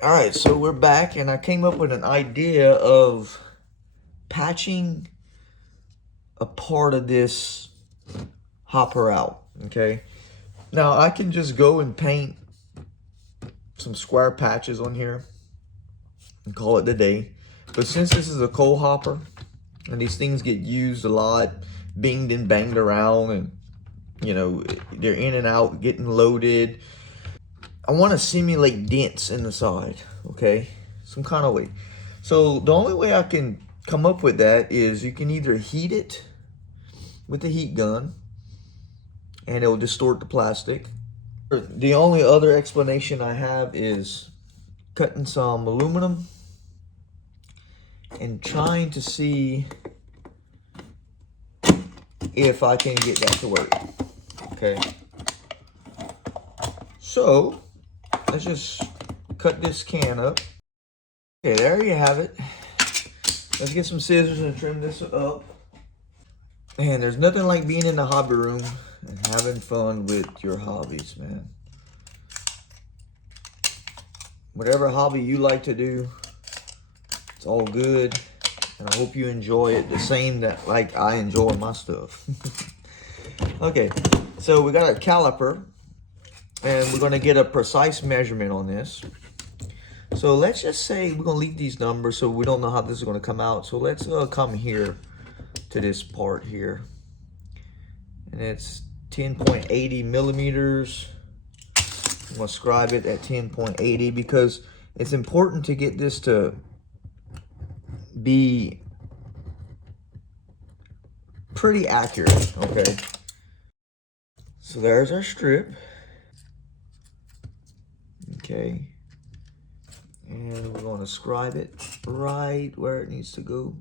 All right, so we're back, and I came up with an idea of patching a part of this hopper out. Okay, now I can just go and paint some square patches on here and call it the day. But since this is a coal hopper and these things get used a lot, binged and banged around, and they're in and out getting loaded, I want to simulate dents in the side, okay? Some kind of way. So the only way I can come up with that is you can either heat it with a heat gun and it'll distort the plastic. The only other explanation I have is cutting some aluminum and trying to see if I can get that to work, okay? So let's just cut this can up. Okay, there you have it. Let's get some scissors and trim this up. Man, there's nothing like being in the hobby room and having fun with your hobbies, man. Whatever hobby you like to do, it's all good. And I hope you enjoy it the same that like I enjoy my stuff. Okay, so we got a caliper and we're gonna get a precise measurement on this. So let's just say we're gonna leave these numbers so we don't know how this is gonna come out. So let's come here to this part here. And it's 10.80 millimeters. I'm gonna scribe it at 10.80 because it's important to get this to be pretty accurate, okay? So there's our strip, okay? And we're gonna scribe it right where it needs to go.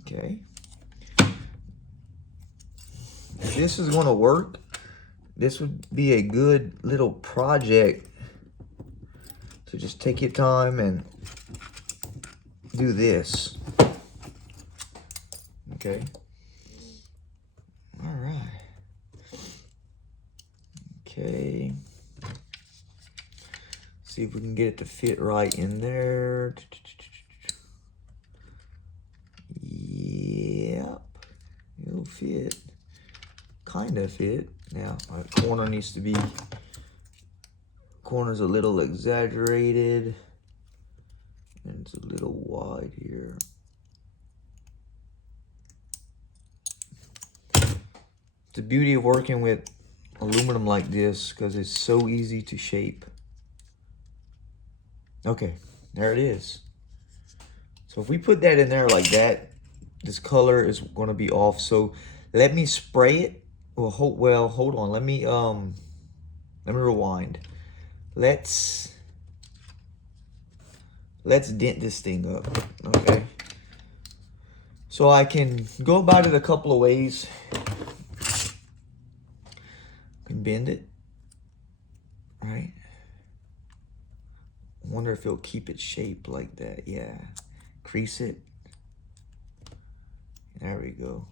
Okay. If this is gonna work, this would be a good little project to just take your time and do this. Okay. All right. Okay. See if we can get it to fit right in there. Yep. It'll fit. Kind of fit. Now, my corner needs to be, corner's a little exaggerated. And it's a little wide here. The beauty of working with aluminum like this, because it's so easy to shape. Okay, there it is. So if we put that in there like that, this color is going to be off. So let me spray it. Well, hold on. Let me rewind. Let's dent this thing up. Okay. So I can go about it a couple of ways. Can bend it, right? I wonder if it'll keep it shaped like that. Yeah. Crease it. There we go.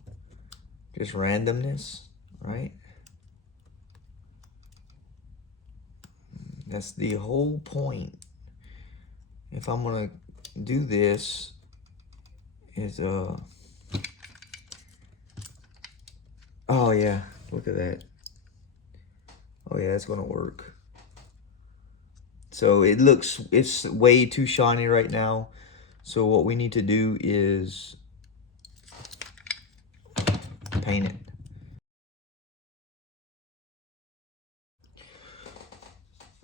Just randomness, right? That's the whole point. If I'm gonna do this, is oh yeah, look at that. Oh yeah, it's gonna work. So it's way too shiny right now. So what we need to do is paint it.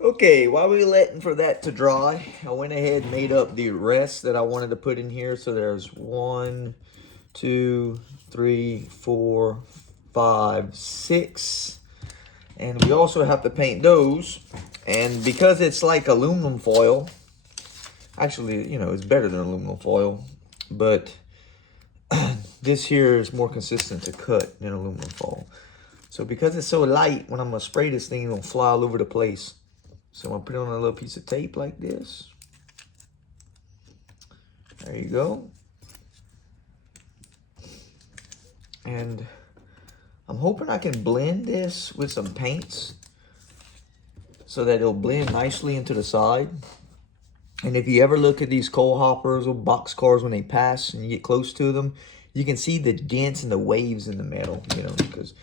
Okay, while we letting for that to dry, I went ahead and made up the rest that I wanted to put in here. So there's 1, 2, 3, 4, 5, 6. And we also have to paint those. And because it's like aluminum foil, actually, you know, it's better than aluminum foil, but this here is more consistent to cut than aluminum foil. So because it's so light, when I'm gonna spray this thing, it'll fly all over the place. So I'm gonna put it on a little piece of tape like this. There you go. And I'm hoping I can blend this with some paints so that it'll blend nicely into the side. And if you ever look at these coal hoppers or box cars when they pass and you get close to them, you can see the dents and the waves in the metal, you know, because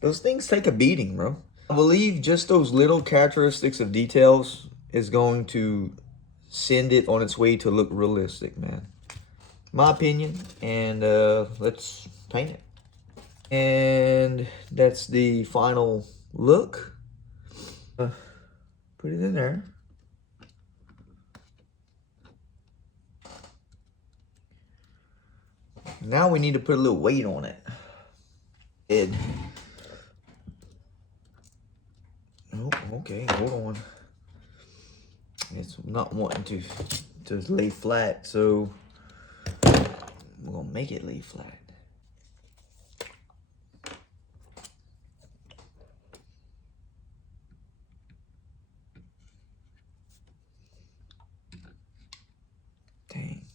those things take a beating, bro. I believe just those little characteristics of details is going to send it on its way to look realistic, man. My opinion. And let's paint it. And that's the final look. Put it in there. Now we need to put a little weight on it. Oh, okay, hold on. It's not wanting to lay flat, so we're gonna make it lay flat. Dang.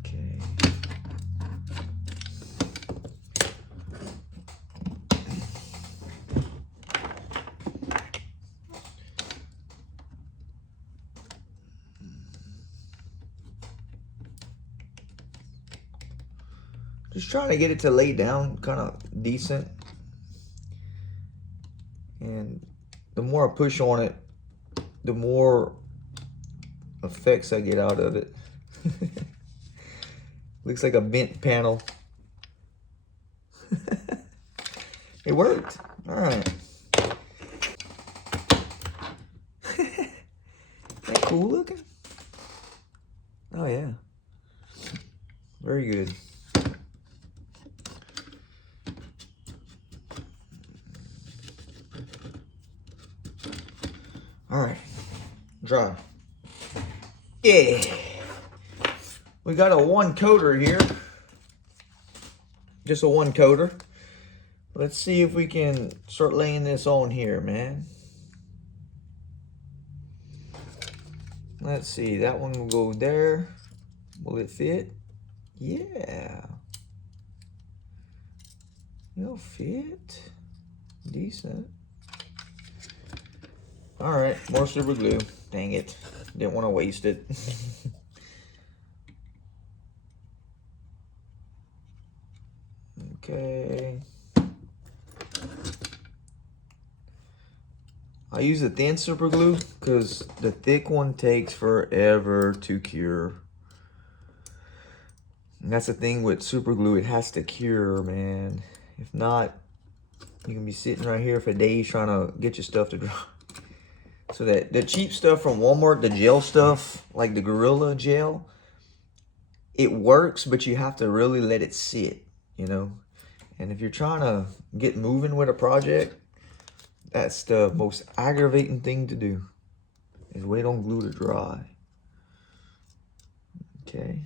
Okay. Just trying to get it to lay down kind of decent. And the more I push on it, the more effects I get out of it. Looks like a bent panel. It worked. All right. That cool looking? Oh yeah. Very good. All right. Dry. Yeah. We got a one coater here. Just a one coater. Let's see if we can start laying this on here, man. Let's see, that one will go there. Will it fit? Yeah. It'll fit. Decent. All right, more super glue. Dang it. Didn't want to waste it. Okay. I use a thin super glue because the thick one takes forever to cure. And that's the thing with super glue, it has to cure, man. If not, you can be sitting right here for days trying to get your stuff to dry. So that the cheap stuff from Walmart, the gel stuff, like the Gorilla Gel, it works, but you have to really let it sit, you know? And if you're trying to get moving with a project, that's the most aggravating thing to do, is wait on glue to dry. Okay.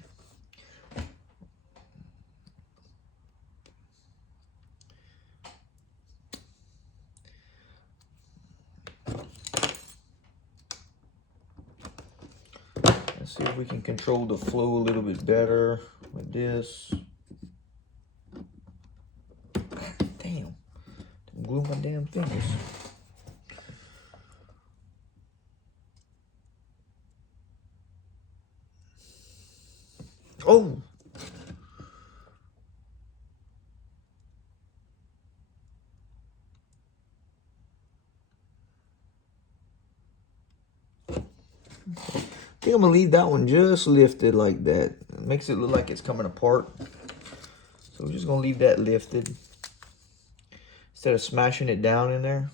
Let's see if we can control the flow a little bit better with this. Damn, glue my damn fingers. Oh! I think I'm gonna leave that one just lifted like that. It makes it look like it's coming apart. So we're just gonna leave that lifted instead of smashing it down in there.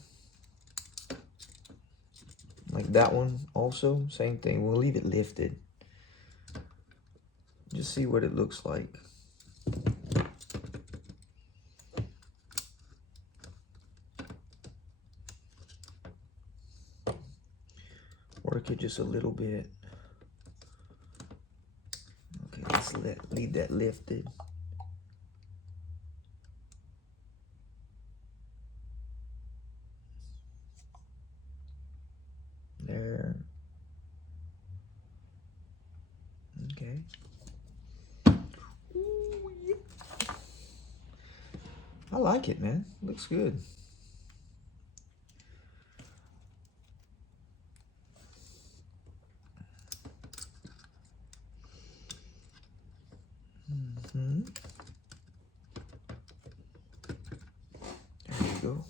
Like that one also, same thing. We'll leave it lifted. Just see what it looks like. Work it just a little bit. Okay, let's leave that lifted. I like it, man. Looks good. Mm-hmm. There you go.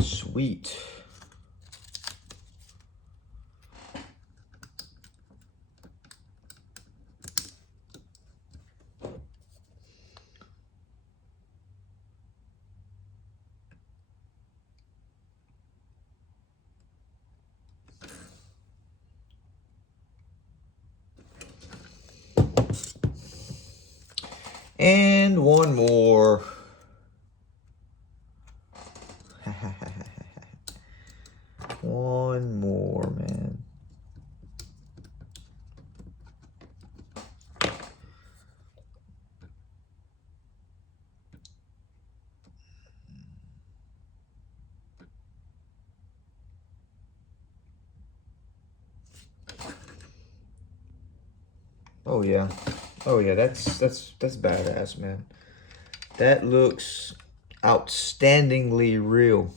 Sweet. And one more. One more, man. Oh yeah. Oh yeah, that's badass, man. That looks outstandingly real.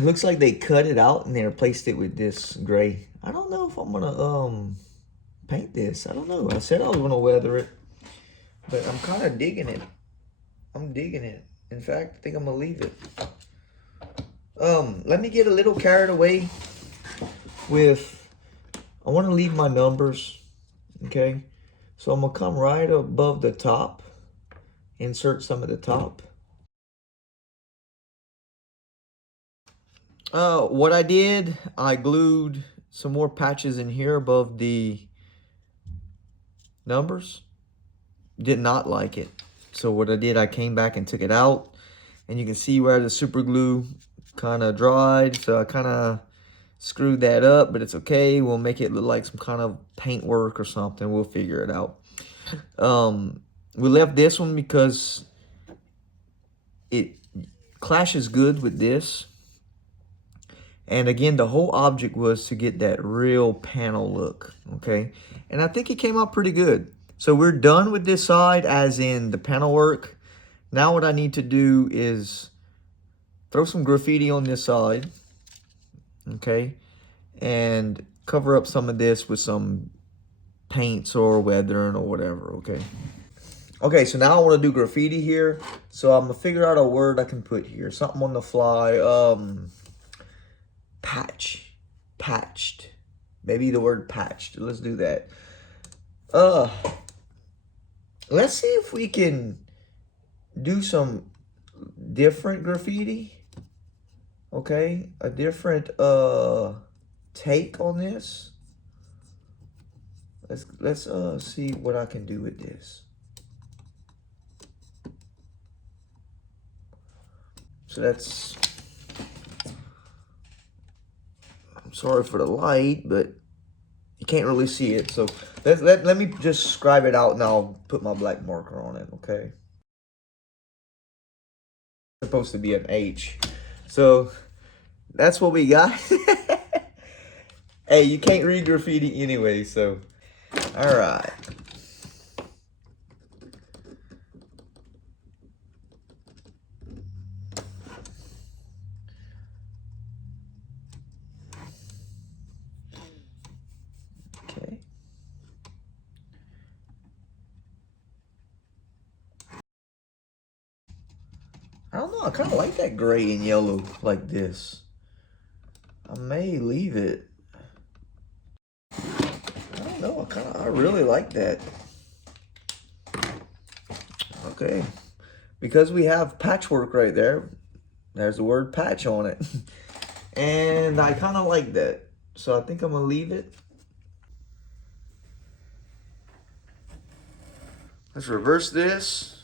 Looks like they cut it out and they replaced it with this gray. I don't know if I'm gonna paint this. I don't know. I said I was gonna weather it, but I'm kind of digging it. I'm digging it. In fact, I think I'm gonna leave it. Let me get a little carried away with, I want to leave my numbers, okay? So I'm gonna come right above the top, insert some of the top. What I did, I glued some more patches in here above the numbers. Did not like it. So what I did, I came back and took it out, and you can see where the super glue kind of dried. So I kind of screwed that up, but it's okay. We'll make it look like some kind of paint work or something. We'll figure it out. We left this one because it clashes good with this. And again, the whole object was to get that real panel look, okay? And I think it came out pretty good. So we're done with this side, as in the panel work. Now what I need to do is throw some graffiti on this side, okay? And cover up some of this with some paints or weathering or whatever, okay? Okay, so now I want to do graffiti here. So I'm going to figure out a word I can put here. Something on the fly. Patched. Maybe the word patched. Let's do that. Let's see if we can do some different graffiti. Okay, a different take on this. Let's see what I can do with this. So that's, I'm sorry for the light, but you can't really see it. So let me just scribe it out and I'll put my black marker on it, okay? It's supposed to be an H. So that's what we got. Hey, you can't read graffiti anyway, so all right. Okay. I don't know. I kind of like that gray and yellow like this. I may leave it. I don't know. I really like that. Okay. Because we have patchwork right there. There's the word patch on it. And I kind of like that. So I think I'm going to leave it. Let's reverse this.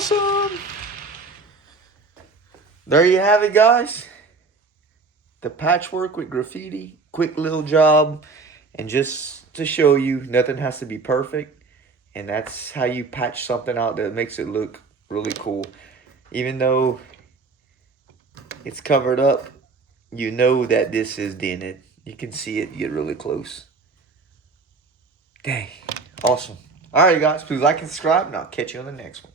awesome. There you have it, guys. The patchwork with graffiti. Quick little job. And just to show you, nothing has to be perfect. And that's how you patch something out that makes it look really cool. Even though it's covered up, you know that this is dented. You can see it get really close. Dang. Awesome. Alright, guys. Please like and subscribe, and I'll catch you on the next one.